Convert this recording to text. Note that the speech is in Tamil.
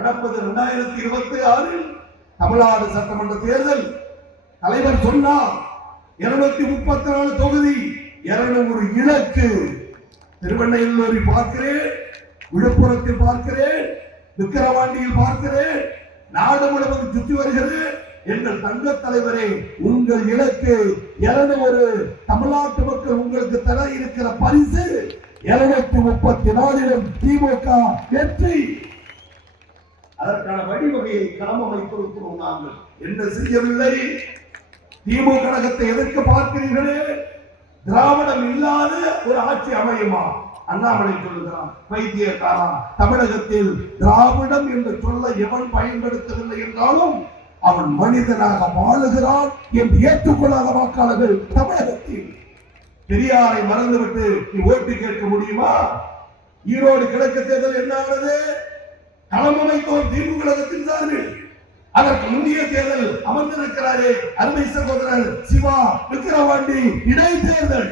நடப்பது இரண்டாயிரத்தி இருபத்தி ஆறில் தமிழ்நாடு சட்டமன்ற தேர்தல். தலைவர் சொன்னார் இருநூத்தி முப்பத்தி நாலு தொகுதி இருநூறு இலக்கு. திருவண்ணையில் பார்க்கிறேன் விழுப்புரத்தில் பார்க்கிறேன் விக்கிரவாண்டியில் பார்க்கிறேன் நாடு முழுவதும் சுற்றி வருகிறேன் எங்கள் தங்க தலைவரே உங்கள் இலக்கு இருநூறு. தமிழ்நாட்டு மக்கள் உங்களுக்கு தர இருக்கிற பரிசு இருநூத்தி முப்பத்தி நாலிலும் திமுக வெற்றி. அதற்கான வழிவகையை களம் அமைத்திருக்கிறோம் நாங்கள். என்ன செய்யவில்லை? திமுக கழகத்தை எதிர்க்க பார்க்கிறீர்களே. திராவிடம் இல்லாத ஒரு ஆட்சி அமையுமா? அண்ணாமலை சொல்லுகிறான் வைத்தியக்காரா தமிழகத்தில் திராவிடம் என்று சொல்ல எவன் பயன்படுத்தவில்லை என்றாலும் அவன் மனிதனாக வாழுகிறான் என்று ஏற்றுக்கொள்ளாத வாக்காளர்கள் தமிழகத்தில். பெரியாரை மறந்துவிட்டு நீ ஓட்டு கேட்க முடியுமா? ஈரோடு கிழக்கு தேர்தல் என்ன ஆனது? களம் அமைத்தோம் திமுக கழகத்தின் சார்பில் அதற்கு முந்தைய தேர்தல் அமர்ந்திருக்கிறாரே அருமை சகோதரர் சிவா விக்கிரவாண்டி இடைத்தேர்தல்.